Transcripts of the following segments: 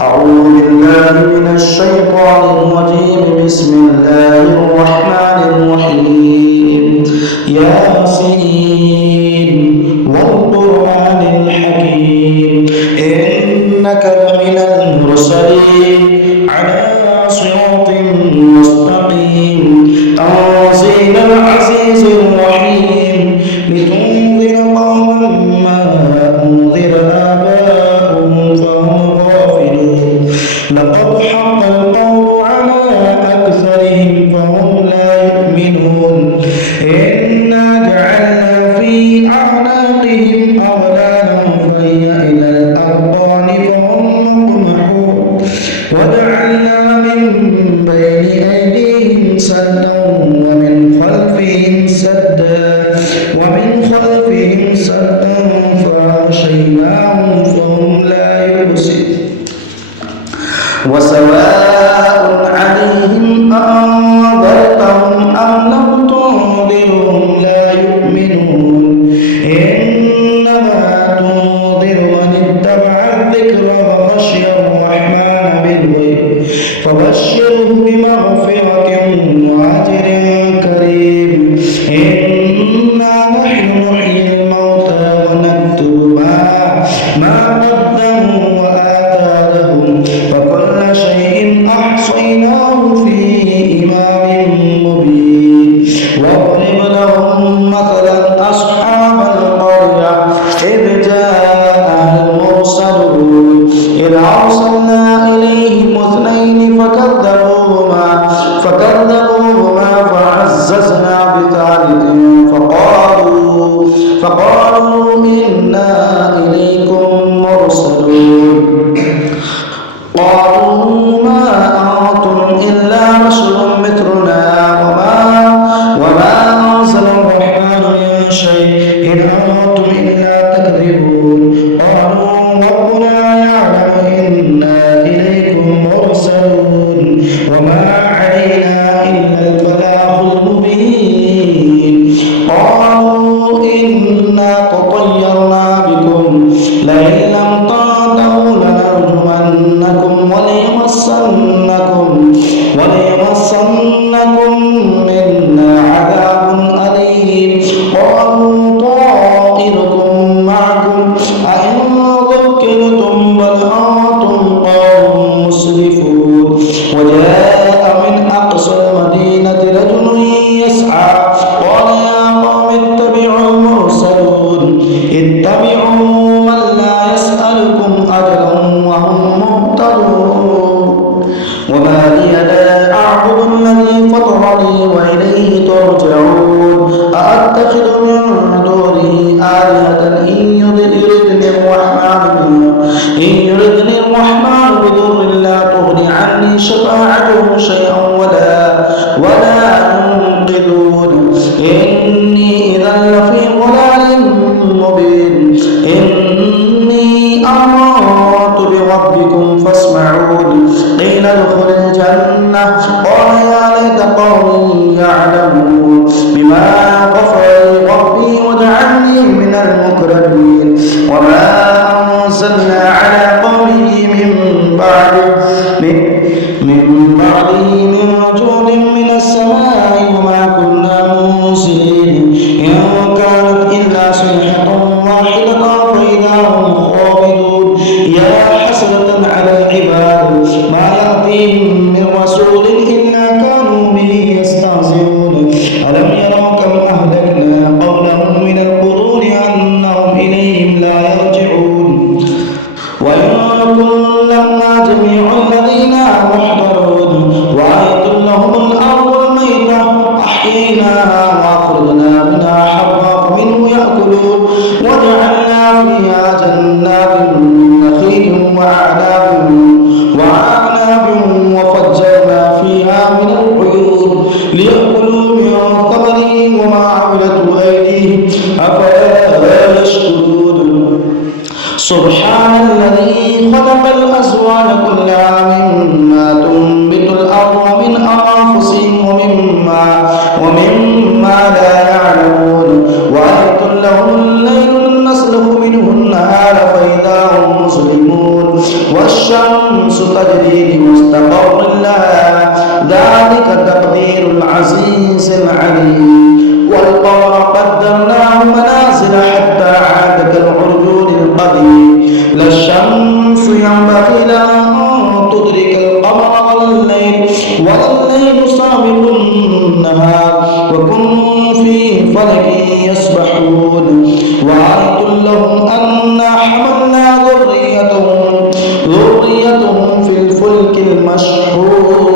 أعوذ بالله من الشيطان الرجيم. بسم الله الرحمن الرحيم. ياسين والقرآن الحكيم إنك لمن المرسلين على صراط مستقيم تنزيل العزيز الرحيم لتنذر قوما ما أنذر آباؤهم فهم غافلون لقد حق القول على أكثرهم فهم لا يؤمنون إنا جعلنا في أعناقهم أغلالا فهي إلى الأذقان فهم مقمحون وجعلنا من بين أيديهم سدا ومن خلفهم سدا فأغشيناهم فهم لا يبصرون وسواء عليهم أنذرتهم أم لم تنذرهم لا يؤمنون إنما تنذر من اتبع الذكر وخشي الرحمن بالغيب فبشره بمغفرة وأجر كريم إنا نحن نحيي الموتى ونكتب ما قدموا وآثارهم وكل شيء أحصيناه في إمام مبين واضرب لهم مثلا أصحاب القرية إذ جاء المرسلون إذ أرسلنا إليهم اثنين فكذبوهما فعززنا بثالث فقالوا إنا إليكم مرسلون قالوا ما أنتم إلا بشر مثلنا وما أنزل الرحمن من شيء إن أنتم إلا تكذبون قالوا ربنا يعلم إنا إليكم مرسلون وما علينا إلا البلاغ المبين قالوا إنا تطيرنا بكم لئن لم تنتهوا لنرجمنكم وليمسنكم منا عذاب أليم قالوا طائركم معكم أئن ذكرتم بل أنتم قوم مسرفون وجاء من أقصى المدينة رجل يسعى قال يا قوم اتبعوا المرسلون اتبعوا من لا يسألكم أجرا وهم مهتدون وما لي لا أعبد الذي فطرني وإليه ترجعون أأتخذ من دونه آلهة إن يردني الرحمن بضر لا تغن عني شفاعتهم شيئا ولا ينقذون إني إذا لفي ضلال مبين إني آمنت بربكم فاسمعون قيل ادخل الجنة قال يا ليت قومي يعلمون بما غفر لي ربي وجعلني من المكرمين وما أنزلنا على قومه من بعده من رجل من السماء وما كنا منزلين إن كانت إلا صيحة واحدة فإذا هم خامدون يا حسرة على العباد ما يأتيهم من رسول إلا كانوا به يستهزئون ألم يروا كم أهلكنا قبلهم من القرون أنهم إليهم لا يرجعون وإن كل لما جميع الذين محضرون وآية لهم الأرض الميتة أحييناها وأخرجنا منها حبا فمنه يأكلون وجعلنا فيها جنات من نخيل وأعناب وفجرنا فيها من العيون ليأكلوا من ثمره وما عملته أيديهم أفلا يشكرون سبحان الذي خلق الأزواج كلها مما تنبت الأرض ومن أنفسهم ومما لا يعلمون وآية لهم الليل نسلخ منه النهار فإذا هم مسلمون والشمس تجري لمستقر لها ذلك تقدير العزيز العليم والقمر قدرناه منازل حتى عاد كالعرجون القديم لا الشمس ينبغي لها أن تدرك القمر والليل سابق النهار وكل في فلك يسبحون وآية لهم أنا حملنا ذريتهم في الفلك المشحون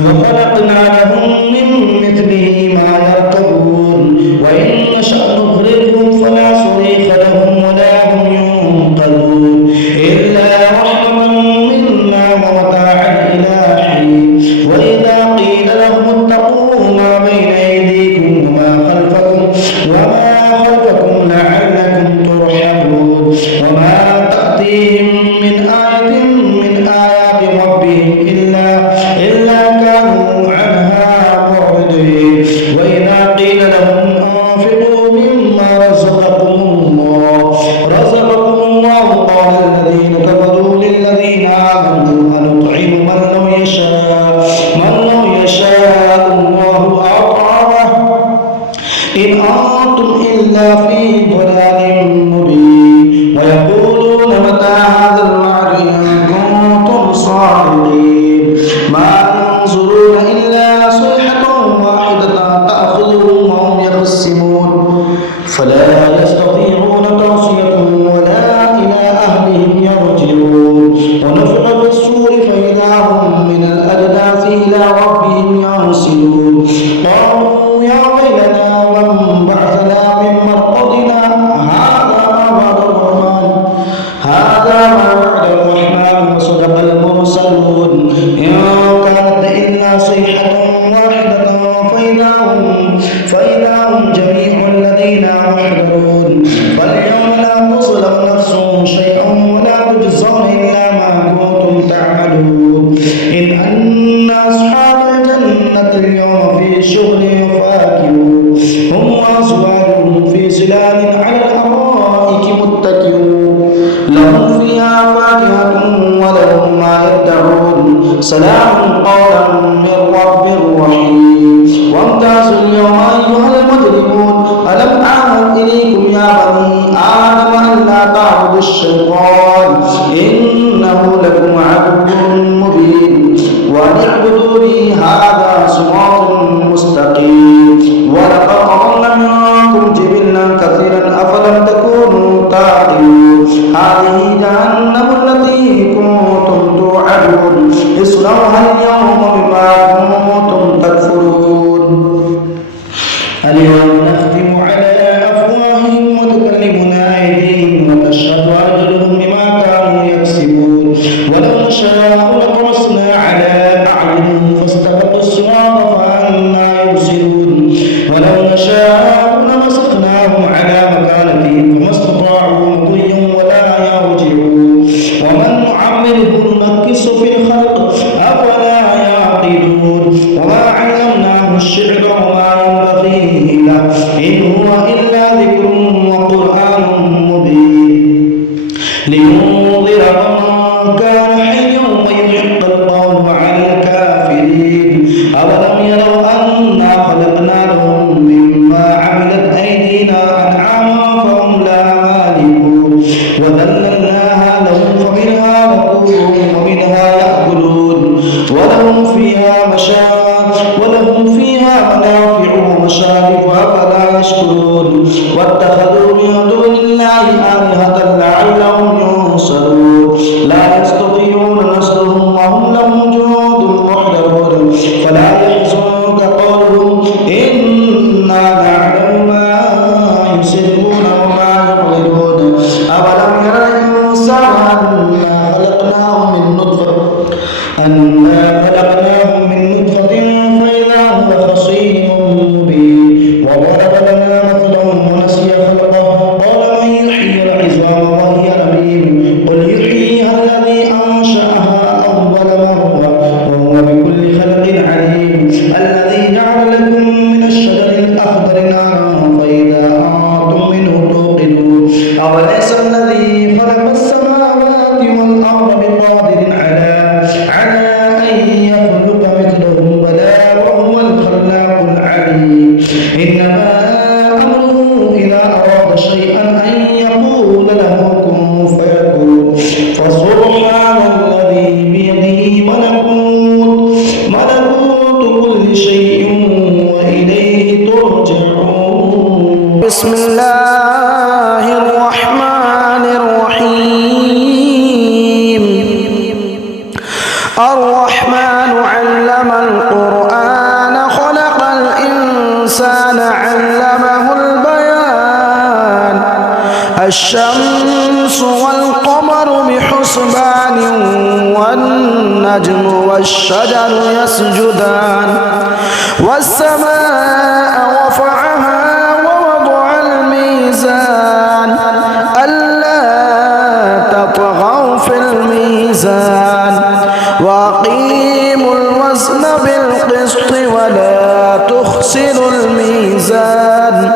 وخلقنا لهم من مثله ما يركبون وإن نشأ نغرقهم فلا صريخ لهم ولا هم ينقذون إلا رحمة منا ومتاعا إلى حين وإذا قيل لهم اتقوا ما بين أيديكم وما خلفكم لعلكم ترحمون وما تأتيهم من آية من آيات ربهم إلا كانوا عنها معرضين وإذا قيل لهم أنفقوا مما رزقكم الله قال الذين كفروا للذين آمنوا أنطعم من لو يشاء الله أطعمه إن أنتم إلا في ضلال مبين ويقولون متى هذا الوعد إن كنتم صادقين ما ينظرون إلا صيحة واحدة تأخذهم وهم يخصمون فلا يستطيعون توصية ولا إلى أهلهم يرجعون ونفخ في الصور فإذا هم من الأجداث إلى ربهم ينسلون قالوا يا ويلنا من بعثنا من مرقدنا هذا ما وعد الرحمن وصدق المرسلون إن كانت إلا صيحة واحدة فإذا هم جميع الذين محضرون فاليوم لا تظلم نفس شيئا ولا تجزون إلا ما كنتم تعملون إن أصحاب الجنة اليوم في شغل فاكهون هم وأزواجهم في ظلال على الأرائك متكئون لهم فيها فاكهة ولهم ما يدعون سلام قولا من رب رحيم وامتازوا اليوم أيها المجرمون ألم أعهد إليكم يا بني آدم أن لا تعبدوا الشيطان إنه لكم عدو مبين وأن اعبدوني هذا صراط مستقيم ولقد ضل منكم جبلا كثيرا أفلم تكونوا تعقلون هذه جهنم التي كنتم توعدون اصلوها اليوم بما كنتم تكفرون اليوم نختم على أفواههم وتكلمنا أيديهم وتشهد أرجلهم بما كانوا يكسبون ولو نشاء لطمسنا على أعينهم فاستبقوا الصراط فأنى يبصرون ولو نشاء لمسخناهم على مكانتهم فما استطاعوا مضيا ولا يرجعون ومن نعمره ننكسه في الخلق أفلا يعقلون وما علمناه الشعر وما ينبغي له إن هو إلا ذكر وقرآن مبين لينذر من كان حيا ويحق القول على الكافرين أولم يروا أنا خلقنا لهم مما عملت أيدينا أنعاما فهم لها مالكون وذللناها لهم فمنها ركوبهم ومنها يأكلون ولهم فيها منافع ومشارب أفلا يشكرون واتخذوا من دون الله آلهة لعلهم ينصرون لا يستطيعون نصرهم وهم لهم جنود محضرون فلا يحزنك قولهم إنا نعلم ما يسرون وما يعلنون أولم ير الإنسان أنا خلقناه من نطفة فإذا هو خصيم مبين وضرب لنا مثلا ونسي خلقه قال من يحيي العظام وهي رميم قل يحييها الذي أنشأها أول مرة وهو بكل خلق عليم الذي جعل لكم من الشجر الأخضر نارا فإذا أنتم منه توقدون أوليس الذي خلق السماوات والأرض بقادر على أن يخلق مثلهم بلى وهو الخلاق العليم إنما أمره إذا أراد شيئا أن يقول له كن فيكون فسبحان الذي بيده ملكوت كل شيء وإليه ترجعون. بسم الله الرحمن الرحيم. الرحمن علم القرآن خلق الإنسان علمه البيان الشمس والقمر بحسبان والنجم والشجر يسجدان والسماء رفعها ووضع الميزان ألا تطغوا في الميزان وأقيموا الوزن بالقسط ولا تخسروا الميزان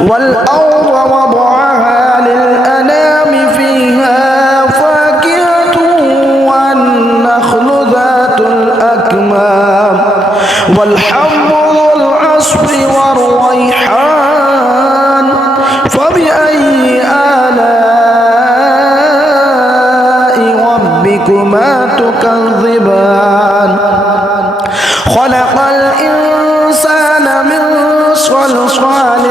والأرض وضعها للأنام فيها فاكهة والنخل ذات الأكمام والحب ذو العصف والريحان فبأي آلاء ربكما تكذبان خلق الإنسان من صلصال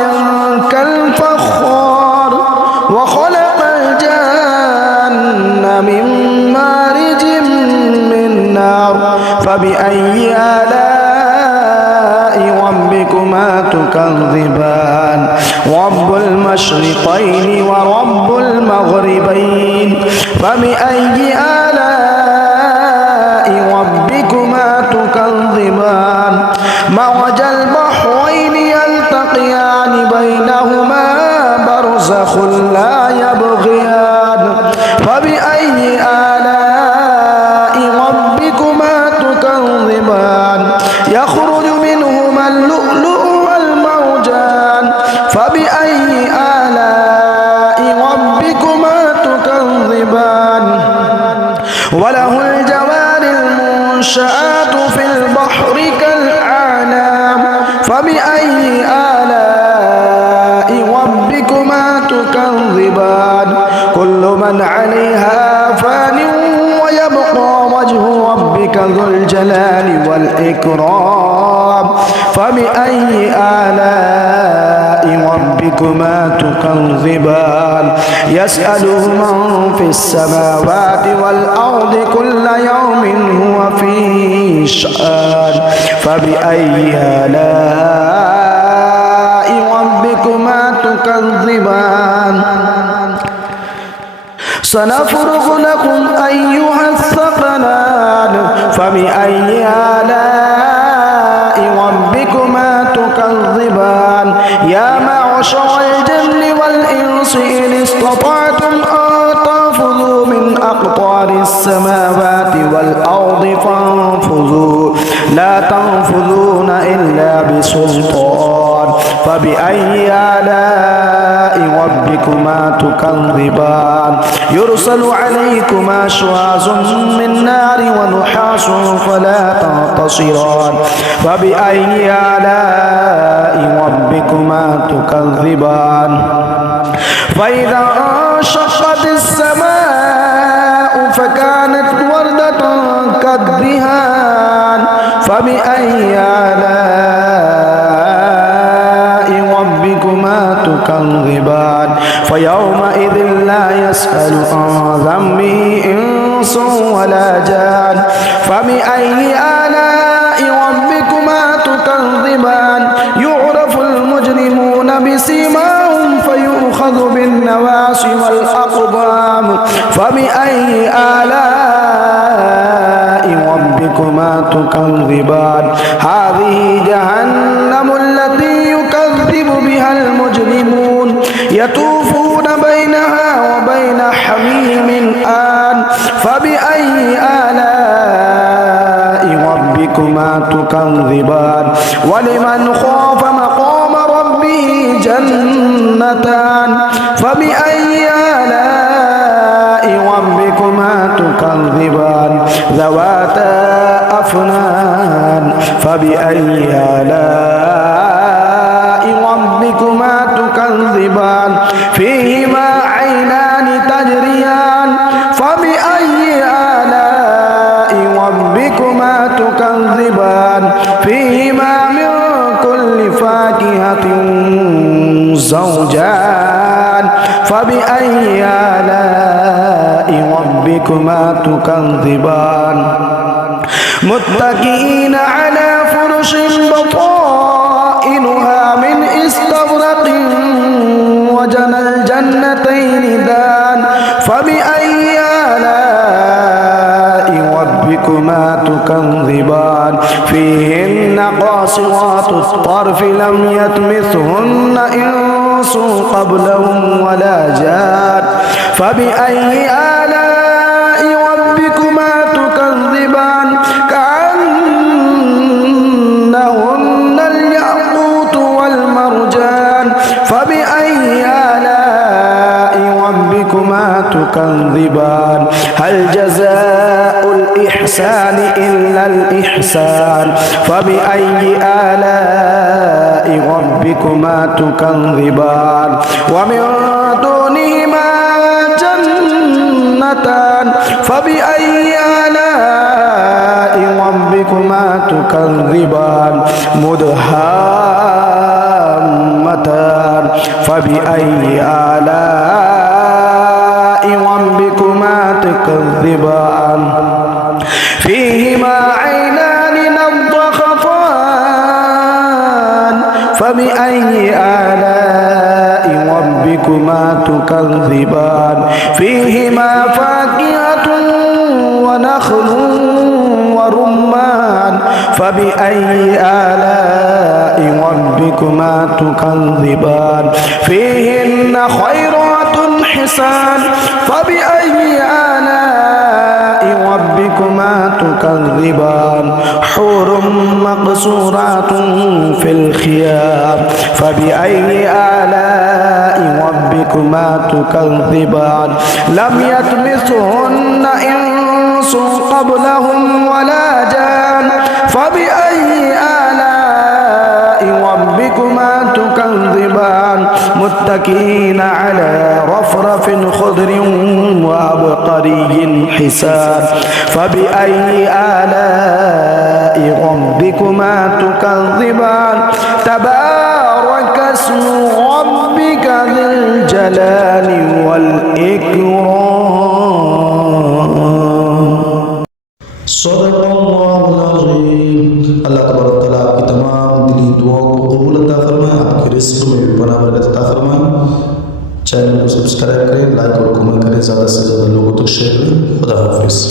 كالفخار وخلق الجن من مارج من نار فبأي آلاء ربكما تكذبان رب المشرقين ورب المغربين فبأي آلاء ربكما تكذبان مرج البحرين يلتقيان بينهما برزخ لا يبغيان فبأي آلاء ربكما تكذبان يخرج منهما اللؤلؤ والمرجان فبأي آلاء ربكما تكذبان وله الجوار المنشآت في البحر كالأعلام فبأي آلاء ربكما تكذبان كل من عليها فان ويبقى وجه ربك ذو الجلال والإكرام فبأي آلاء ربكما تكذبان يسأله من في السماوات والأرض كل يوم هو في شأن فبأي آلاء ربكما تكذبان سنفرغ لكم أيها الثقلان فبأي آلاء ربكما تكذبان يا معشر الجن والإنس إن استطعتم أن تنفذوا من أقطار السماوات والأرض فانفذوا لا تنفذون إلا بسلطان فبأي آلاء ربكما تكذبان يرسل عليكما شواظ من نار ونحاس فلا تنتصران فبأي آلاء ربكما تكذبان فإذا انشقت السماء فكانت وردة كالدهان فبأي آلاء ربكما تكذبان فيومئذ لا يسأل عن ذنبه إنس ولا جان فبأي آلاء ربكما تكذبان يعرف المجرمون بسيماهم فيؤخذ بالنواصي والأقدام فبأي آلاء ربكما تكذبان هذه جهنم التي يكذب بها المجرمون يطوفون بينها وبين حميم آن فبأي آلاء ربكما تكذبان ولمن خاف مقام ربه جنتان فبأي آلاء ربكما ربكما تكذبان ذواتا أفنان فبأي آلاء ربكما تكذبان فيهما عينان تجريان فبأي آلاء ربكما تكذبان فيهما من كل فاكهة زوجان فبأي آلاء ربكما تكذبان متكئين على فرش بطائنها من استبرق وجنى الجنتين دان فبأي آلاء ربكما تكذبان فيهن قاصرات الطرف لم يطمثهن إنس قبلهم ولا جان فبأي آلاء ربكما تكذبان كأنهن الياقوت والمرجان فبأي آلاء ربكما تكذبان هل جزاء الإحسان إلا الإحسان فبأي آلاء ربكما تكذبان ومن دونهما جنتان فبأي آلاء ربكما تكذبان مدهامتان فبأي آلاء ربكما تكذبان فيهما عينان نضختان فبأي آلاء ربكما تكذبان فيهما فاكهة ونخل ورمان فبأي آلاء ربكما تكذبان فيهن خيرات حسان فبأي آلاء ربكما تكذبان حور مقصورات في الخيام فبأي آلاء ربكما تكذبان لم يطمثهن إنس قبلهم ولا جان فبأي آلاء ربكما تكذبان متكئين على رفرف خضر وعبقري حسان فبأي آلاء ربكما تكذبان تبارك اسم ربك ذي الجلال والإكرام صدق الله العظيم اللہ تبارک و تعالیٰ آپ کی تمام دلی دعاؤں کو قبول عطا فرمائے آپ کے رزق میں بھی پناہ برکت عطا فرمائے چینل کو سبسکرائب کریں لائک اور کمنٹ کریں زیادہ سے زیادہ لوگوں تک شیئر کریں خدا حافظ